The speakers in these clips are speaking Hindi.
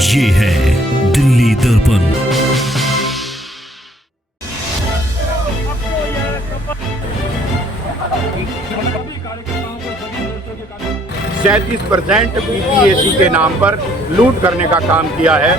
ये है दिल्ली दर्पण। %37 पीपीएसी के नाम पर लूट करने का काम किया है।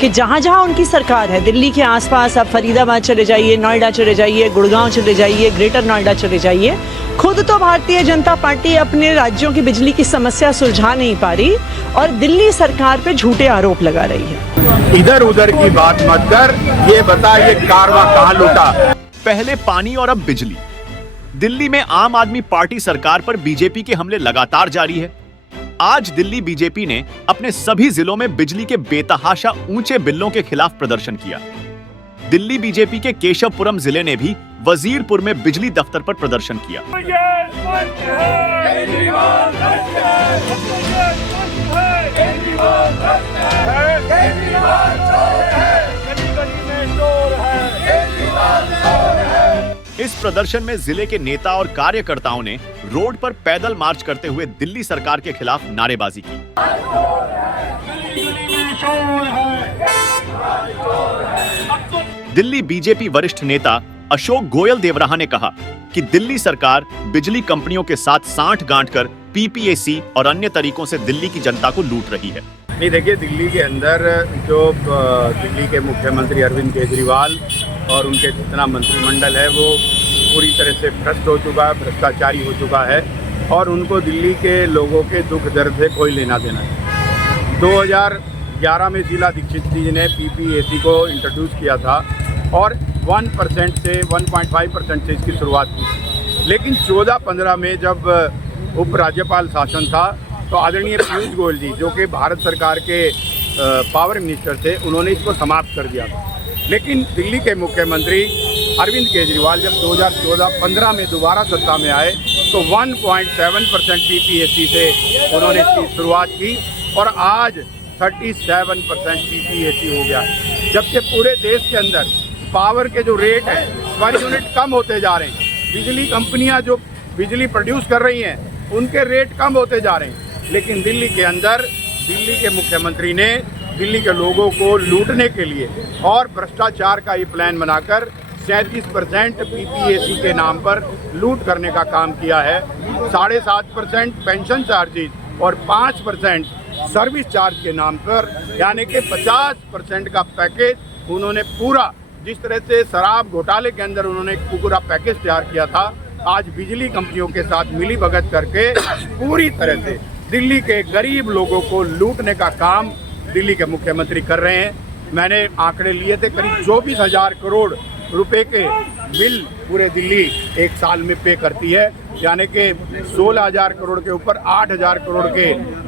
कि जहां जहां उनकी सरकार है, दिल्ली के आसपास आप फरीदाबाद चले जाइए, नोएडा चले जाइए, गुड़गांव चले जाइए, ग्रेटर नोएडा चले जाइए, खुद तो भारतीय जनता पार्टी अपने राज्यों की बिजली की समस्या सुलझा नहीं पा रही और दिल्ली सरकार पे झूठे आरोप लगा रही है। इधर उधर की बात मत कर, ये बता ये कारवां कहां लूटा। पहले पानी और अब बिजली। दिल्ली में आम आदमी पार्टी सरकार पर बीजेपी के हमले लगातार जारी है। आज दिल्ली बीजेपी ने अपने सभी जिलों में बिजली के बेतहाशा ऊंचे बिलों के खिलाफ प्रदर्शन किया। दिल्ली बीजेपी के केशवपुरम जिले ने भी वजीरपुर में बिजली दफ्तर पर प्रदर्शन किया। इस प्रदर्शन में जिले के नेता और कार्यकर्ताओं ने रोड पर पैदल मार्च करते हुए दिल्ली सरकार के खिलाफ नारेबाजी की। दिल्ली बीजेपी वरिष्ठ नेता अशोक गोयल देवराहा ने कहा कि दिल्ली सरकार बिजली कंपनियों के साथ साठ गांठ कर पीपीएसी और अन्य तरीकों से दिल्ली की जनता को लूट रही है। नहीं, देखिए, दिल्ली के अंदर जो दिल्ली के मुख्यमंत्री अरविंद केजरीवाल और उनके जितना मंत्रिमंडल है वो पूरी तरह से भ्रष्ट हो चुका है, भ्रष्टाचारी हो चुका है और उनको दिल्ली के लोगों के दुख दर्द से कोई लेना देना है। 2011 में शीला दीक्षित जी ने पीपीएसी को इंट्रोड्यूस किया था और 1% से 1.5% से इसकी शुरुआत की, लेकिन 14-15 में जब उपराज्यपाल शासन था तो आदरणीय पीयूष गोयल जी, जो कि भारत सरकार के पावर मिनिस्टर थे, उन्होंने इसको समाप्त कर दिया था। लेकिन दिल्ली के मुख्यमंत्री अरविंद केजरीवाल जब 2014-15 में दोबारा सत्ता में आए तो 1.7% पीपीएसी से उन्होंने इसकी शुरुआत की और आज 37% पीपीएसी हो गया है। जबकि पूरे देश के अंदर पावर के जो रेट हैं पर यूनिट कम होते जा रहे हैं। बिजली कंपनियां जो बिजली प्रोड्यूस कर रही हैं उनके रेट कम होते जा रहे हैं, लेकिन दिल्ली के अंदर दिल्ली के मुख्यमंत्री ने दिल्ली के लोगों को लूटने के लिए और भ्रष्टाचार का ये प्लान बनाकर 37% पीपीएसी के नाम पर लूट करने का काम किया है। 7.5% पेंशन चार्जेस और 5% सर्विस चार्ज के नाम पर, यानी कि 50% का पैकेज उन्होंने पूरा, जिस तरह से शराब घोटाले के अंदर उन्होंने पूरा पैकेज तैयार किया था, आज बिजली कंपनियों के साथ मिली भगत करके पूरी तरह से दिल्ली के गरीब लोगों को लूटने का काम दिल्ली के मुख्यमंत्री कर रहे हैं। मैंने आंकड़े लिए थे, करीब 24,000 करोड़ रुपए के बिल पूरे दिल्ली एक साल में पे करती है, यानी कि 16,000 करोड़ के ऊपर 8,000 करोड़ के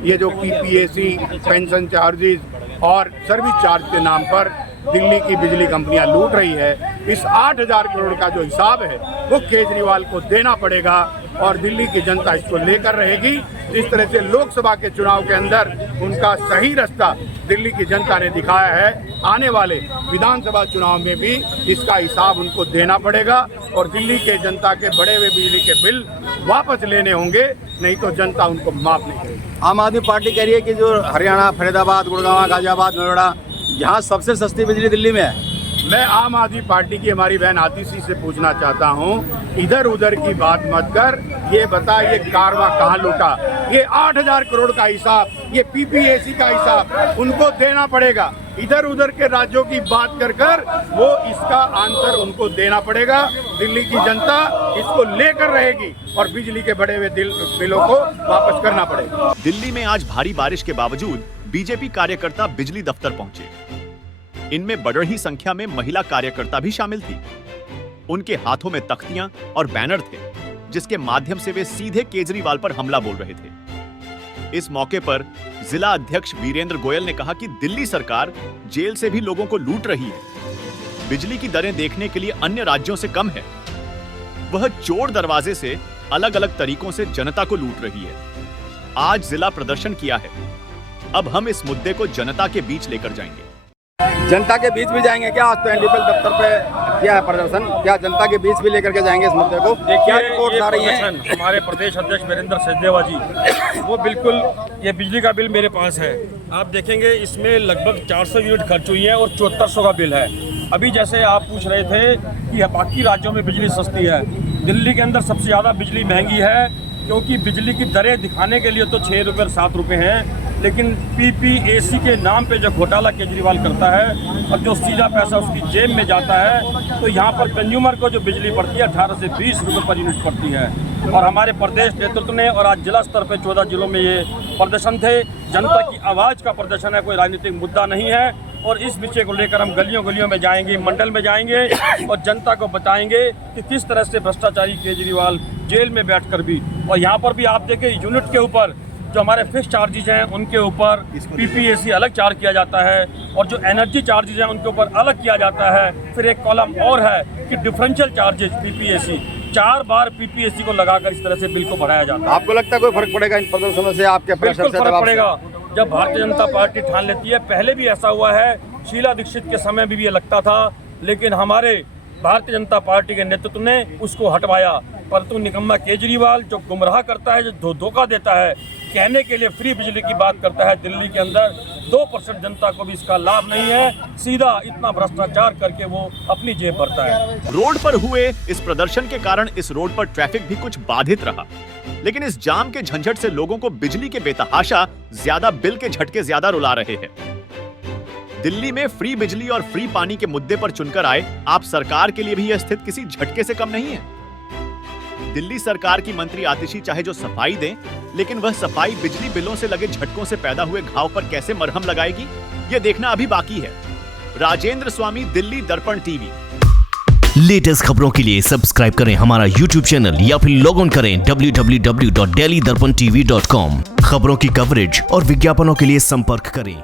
ये जो पीपीएसी, पेंशन चार्जेस और सर्विस चार्ज के नाम पर दिल्ली की बिजली कंपनियां लूट रही है। इस 8,000 करोड़ का जो हिसाब है वो केजरीवाल को देना पड़ेगा और दिल्ली की जनता इसको लेकर रहेगी। जिस तरह से लोकसभा के चुनाव के अंदर उनका सही रास्ता दिल्ली की जनता ने दिखाया है, आने वाले विधानसभा चुनाव में भी इसका हिसाब उनको देना पड़ेगा और दिल्ली के जनता के बढ़े हुए बिजली के बिल वापस लेने होंगे, नहीं तो जनता उनको माफ नहीं करेगी। आम आदमी पार्टी कह रही है कि जो हरियाणा, फरीदाबाद, गुड़गांव, गाजियाबाद, नोएडा, यहाँ सबसे सस्ती बिजली दिल्ली में है। मैं आम आदमी पार्टी की हमारी बहन आतिशी से पूछना चाहता हूँ, इधर उधर की बात मत कर, ये बता ये कारवां कहाँ लूटा। ये 8,000 करोड़ का हिसाब, ये पीपीएसी का हिसाब उनको देना पड़ेगा। इधर उधर के राज्यों की बात कर कर वो इसका आंसर उनको देना पड़ेगा। दिल्ली की जनता इसको लेकर रहेगी और बिजली के बढ़े हुए बिलों को वापस करना पड़ेगा। दिल्ली में आज भारी बारिश के बावजूद बीजेपी कार्यकर्ता बिजली दफ्तर पहुंचे। इनमें बढ़ी संख्या में महिला कार्यकर्ता भी शामिल थी। उनके हाथों में तख्तियां और बैनर थे, जिसके माध्यम से वे सीधे केजरीवाल पर हमला बोल रहे थे। इस मौके पर जिला अध्यक्ष वीरेंद्र गोयल ने कहा कि दिल्ली सरकार जेल से भी लोगों को लूट रही है। बिजली की दरें देखने के लिए अन्य राज्यों से कम है। वह चोर दरवाजे से अलग अलग तरीकों से जनता को लूट रही है। आज जिला प्रदर्शन किया है, अब हम इस मुद्दे को जनता के बीच लेकर जाएंगे। जनता के बीच भी जाएंगे क्या? आज तो एनडीपीएल दफ्तर पे किया है प्रदर्शन, क्या जनता के बीच भी लेकर के जाएंगे इस मुद्दे को? क्या रिपोर्ट आ रही है? हमारे प्रदेश अध्यक्ष वीरेंद्र सचदेवा जी, वो बिल्कुल, ये बिजली का बिल मेरे पास है, आप देखेंगे इसमें लगभग 400 यूनिट खर्च हुई है और 7400 का बिल है। अभी जैसे आप पूछ रहे थे कि बाकी राज्यों में बिजली सस्ती है, दिल्ली के अंदर सबसे ज़्यादा बिजली महंगी है, क्योंकि बिजली की दरें दिखाने के लिए तो 6 रुपये और 7 रुपये हैं, लेकिन PPAC के नाम पे जो घोटाला केजरीवाल करता है और जो सीधा पैसा उसकी जेब में जाता है, तो यहाँ पर कंज्यूमर को जो बिजली पड़ती है 18 से 20 रुपये पर यूनिट पड़ती है। और हमारे प्रदेश नेतृत्व ने, और आज जिला स्तर पे 14 जिलों में ये प्रदर्शन थे, जनता की आवाज़ का प्रदर्शन है, कोई राजनीतिक मुद्दा नहीं है। और इस विषय को लेकर हम गलियों गलियों में जाएंगे, मंडल में जाएंगे और जनता को बताएंगे कि किस तरह से भ्रष्टाचारी केजरीवाल जेल में बैठकर भी, और यहाँ पर भी आप देखें यूनिट के ऊपर जो हमारे फिक्स चार्जेज हैं उनके ऊपर PPAC अलग चार्ज किया जाता है, और जो एनर्जी चार्जेज हैं उनके ऊपर अलग किया जाता है। फिर एक कॉलम और है कि डिफरेंशियल चार्जेज PPAC, 4 बार PPAC को लगाकर इस तरह से बिल को बढ़ाया जाता है। आपको लगता है कोई फर्क पड़ेगा इन प्रदर्शनों से? आपके प्रेशर बिल्कुल से, फर्क दबाव से? पड़ेगा। जब भारतीय जनता पार्टी ठान लेती है, पहले भी ऐसा हुआ है, शीला दीक्षित के समय भी ये लगता था, लेकिन हमारे भारतीय जनता पार्टी के नेतृत्व ने उसको हटवाया। परंतु निकम्मा केजरीवाल जो गुमराह करता है, जो धोखा देता है, कहने के लिए फ्री बिजली की बात करता है, दिल्ली के अंदर 2% जनता को भी इसका लाभ नहीं है, सीधा इतना भ्रष्टाचार करके वो अपनी जेब भरता है। रोड पर हुए इस प्रदर्शन के कारण इस रोड पर ट्रैफिक भी कुछ बाधित रहा, लेकिन इस जाम के झंझट से लोगों को बिजली के बेतहाशा ज्यादा बिल के झटके ज्यादा रुला रहे हैं। दिल्ली में फ्री बिजली और फ्री पानी के मुद्दे पर चुनकर आए आप सरकार के लिए भी यह स्थिति किसी झटके से कम नहीं है। दिल्ली सरकार की मंत्री आतिशी चाहे जो सफाई दें, लेकिन वह सफाई बिजली बिलों से लगे झटकों से पैदा हुए घाव पर कैसे मरहम लगाएगी, यह देखना अभी बाकी है। राजेंद्र स्वामी, दिल्ली दर्पण टीवी। लेटेस्ट खबरों के लिए सब्सक्राइब करें हमारा YouTube चैनल या फिर लॉग ऑन करें www.delhidarpantv.com। खबरों की कवरेज और विज्ञापनों के लिए संपर्क करें।